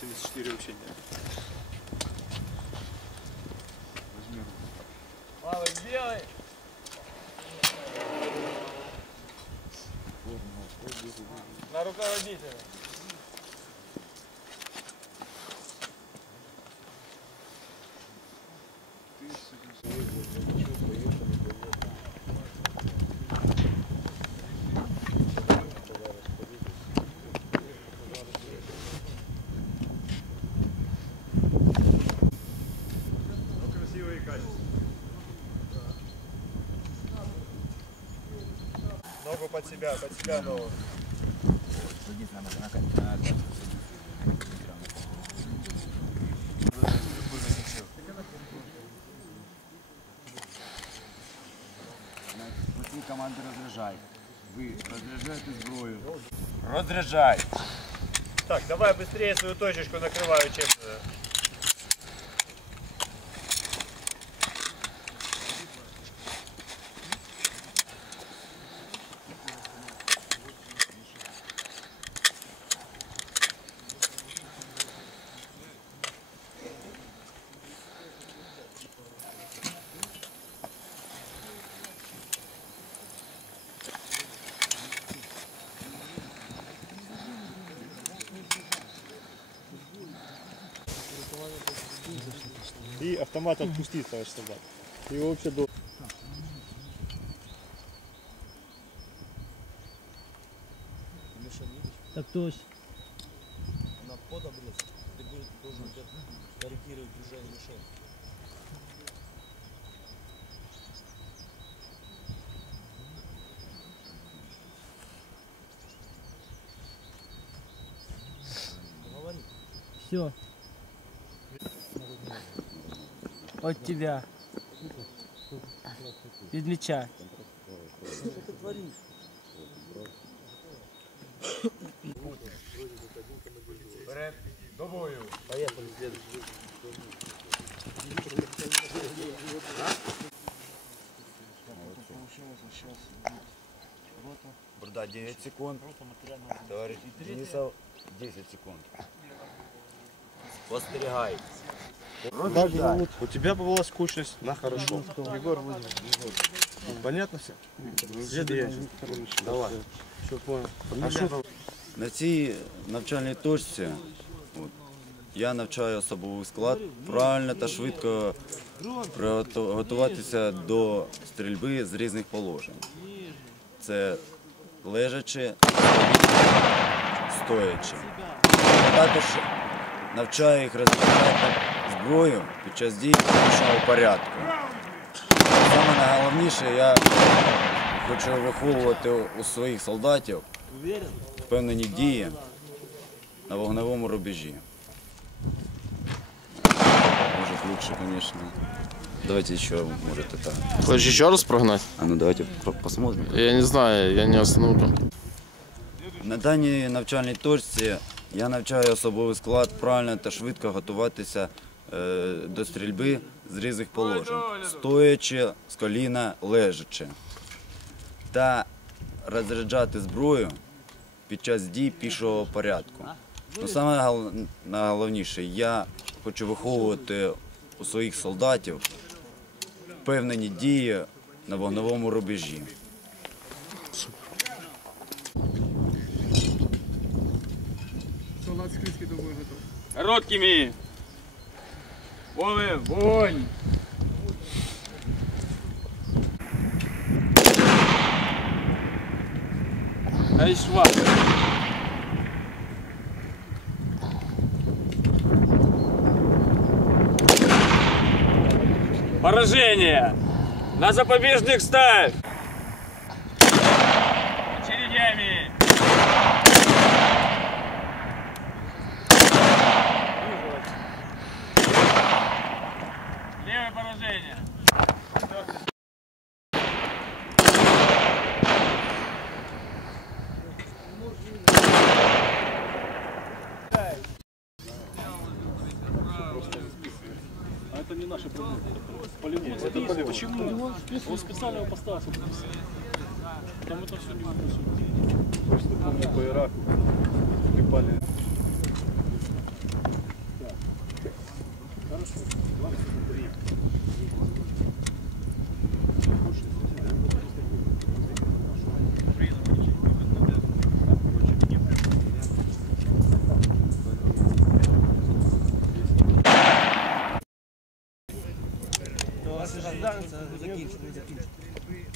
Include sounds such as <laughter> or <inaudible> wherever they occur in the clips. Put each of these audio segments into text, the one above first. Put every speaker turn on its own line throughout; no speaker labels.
Т-74 вообще нет.
Малый белый. На руководителя.
Под себя, под себя.
Садись на, на, на, на, Оці команди розряджай. Ви розряджаєте зброю. Розряджай!
Так, давай быстрее свою точечку накрываю честно. И автомат отпусти, товарищ солдат. Его вообще до...
Так точно.
на под обрез, ты будешь, должен корректировать движение мишени.
Все. От тебя. Від меча.
Что
до бою.
Поехали, следующий.
Бурда 9 секунд. Товарищ Денисов 10 секунд. Спостерігай.
У тебя была скучность на хорошо. Егор, Понятно все? Давай. Все понял. А что
На цій навчальній точці от, я навчаю особовий склад правильно та швидко приготуватися до стрільби з різних положень. Це лежачи, стоячи. Також навчаю їх розпочати зброю під час дій фізичного порядку. Саме найголовніше, я хочу виховувати у своїх солдатів впевнені дії на вогневому рубежі. Может лучше, конечно. Давайте еще, может, это...
Хочешь еще раз прогнать?
А ну давайте по- посмотрим.
Я не знаю, я не остановлю.
На даній навчальній точці я навчаю особовий склад правильно та швидко готуватися до стрільби з різних положень, стоячи з коліна лежачи, та розряджати зброю під час дій пішого порядку. Ну, саме найголовніше, я хочу виховувати у своїх солдатів впевнені дії на вогневому рубежі.
Короткими. Воли, вогонь. Айшва. Поражение. На запобежник ставь.
Это не наши проблемы. По-любому. Это полевой. Почему? Он специально его поставил. Там это все не выпустили.
Просто помню по Ираку. Припали.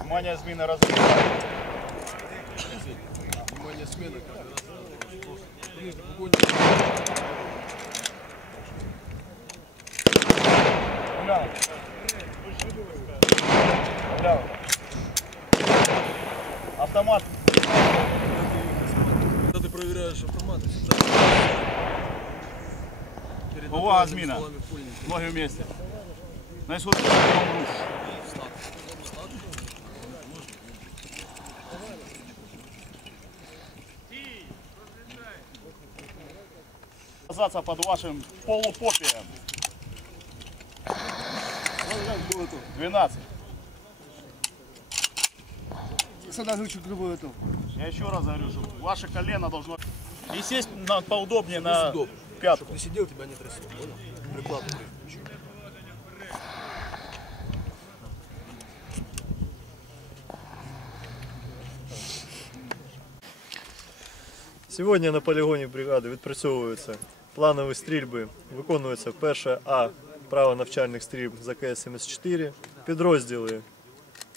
Внимание, зміна розбиває. Гуляв. Гуляв. Автомат.
Когда ты проверяешь автомат, всегда перед
Увага,
направленными
зміна.
стволами пульника.
Ноги вместе. На исход Оказаться под вашим полупопием. 12. Я еще раз говорю, что ваше колено должно... И сесть на, поудобнее на
Удобно.
пятку.
Ты сидел, тебя не трясло, понял? Прикладывай.
Сьогодні на полігоні бригади відпрацьовуються планові стрільби, виконується перша А право навчальних стрільб за КС-74, підрозділи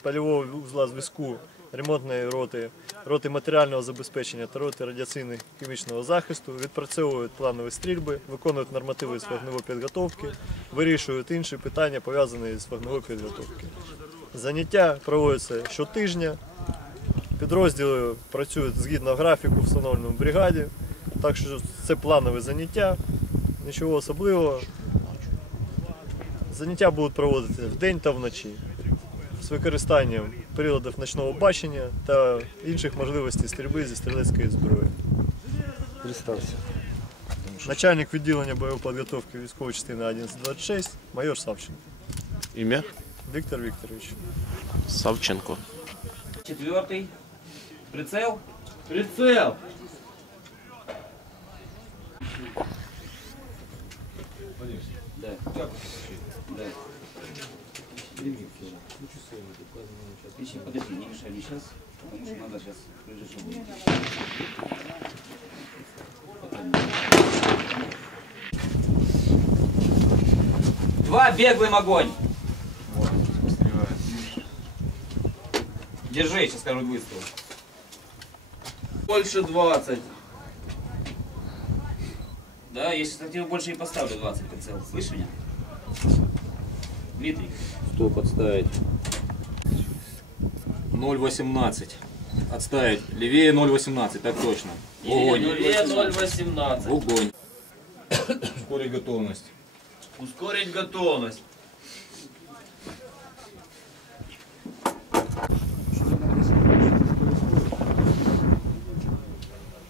польового вузла зв'язку, ремонтної роти, роти матеріального забезпечення та роти радіаційного хімічного захисту відпрацьовують планові стрільби, виконують нормативи з вогневої підготовки, вирішують інші питання, пов'язані з вогневою підготовкою. Заняття проводяться щотижня, Підрозділи працюють згідно графіку, встановленому бригаді. Так що це планове заняття, нічого особливого. Заняття будуть проводитися вдень та вночі з використанням приладів ночного бачення та інших можливостей стрільби зі стрілецької зброї.
Представься.
Начальник відділення бойової підготовки військової частини 1126, майор Савченко.
Ім'я?
Віктор Вікторович.
Савченко.
Четвертый. Прицел. Прицел. Да. Да. Отлично, подожди, не мешай мне сейчас, потому что надо сейчас всего. Два, беглым огонь. Держи, сейчас скажу выстрел. Больше 20. Да, я сейчас тебе больше и поставлю 20 прицел. Слышишь меня? Дмитрий.
Стоп, отставить. 0,18. Отставить. Левее 0,18, так точно. Огонь.
Левее 0,18.
Огонь. Ускорить готовность.
Ускорить готовность.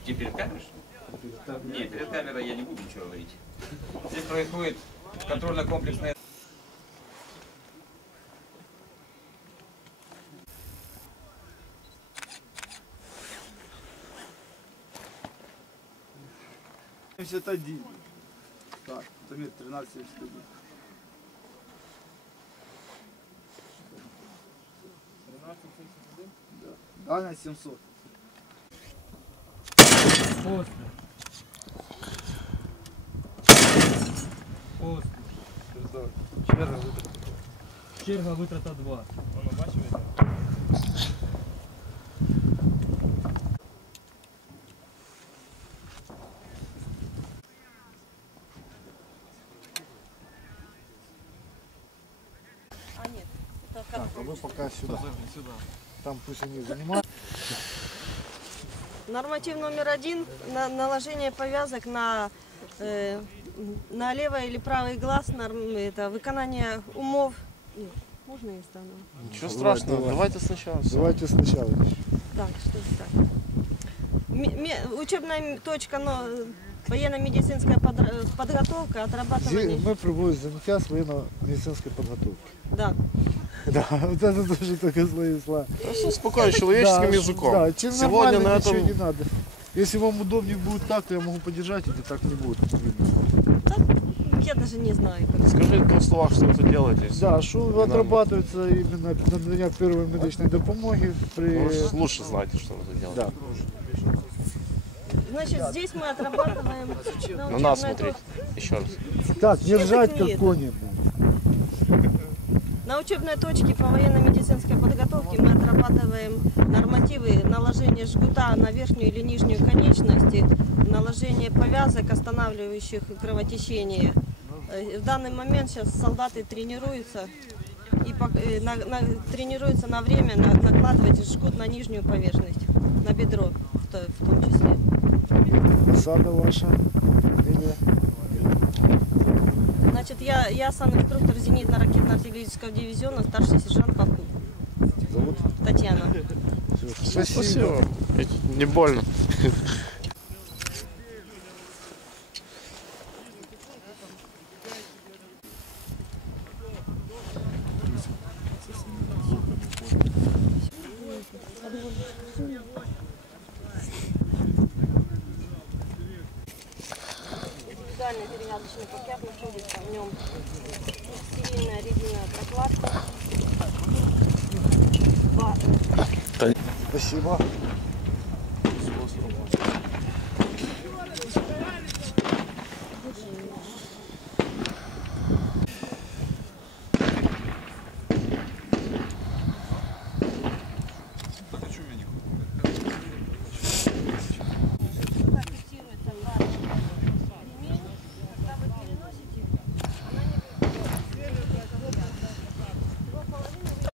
Теперь Нет, перед камерой я не буду ничего говорить. Здесь происходит контрольно-комплексная
Так, Тамир, 1371. Да. Дальность 700.
Постріл. Черга витрата 2.
Так, а вы пока сюда. Там пусть они занимают.
Норматив номер один на наложение повязок на, э, на левый или правый глаз, норм- это виконання умов. Ні, Можна я стану?
Нічого страшного, давайте спочатку.
Давайте сначала.
Так, что это так? Учебная точка, но военно-медицинская подра- подготовка, отрабатывание.
Мы проводим занятия с военно-медицинской подготовки.
Да. <laughs>
Да, вот это тоже только свои слова.
Просто спокойно, человеческим
Да,
языком.
Да,
Сегодня на
ничего
этом-
не надо. Если вам удобнее будет так, то я могу поддержать, или так не будет.
я даже не знаю. как.
Скажи в двух словах, что вы тут делаете.
Да, що отрабатывается именно надання первої медичної допомоги при...
Вы же лучше знаете, что вы тут делаете.
Да.
Значит, здесь мы отрабатываем на
На нас
учебной
смотреть. Еще раз.
Так, не ржать,
Нет.
как кони.
На учебной точке по военно-медицинской подготовке мы отрабатываем нормативы на верхнюю или нижнюю конечности, наложение повязок, останавливающих кровотечение. Э, В данный момент сейчас солдаты тренируются и э, на- на- тренируются на время на- накладывать жгут на нижнюю поверхность, на бедро в, в том числе.
Посада ваша. Или...
Значит, я, я сам инструктор зенитно-ракетно-артиллерийского дивизиона, старший сержант Паху.
Зовут?
Татьяна.
Спасибо. Ведь Не больно.
Индивидуальный перевязочный пакет находится в нем стерильная резиновая прокладка. Ба- э,
Спасибо.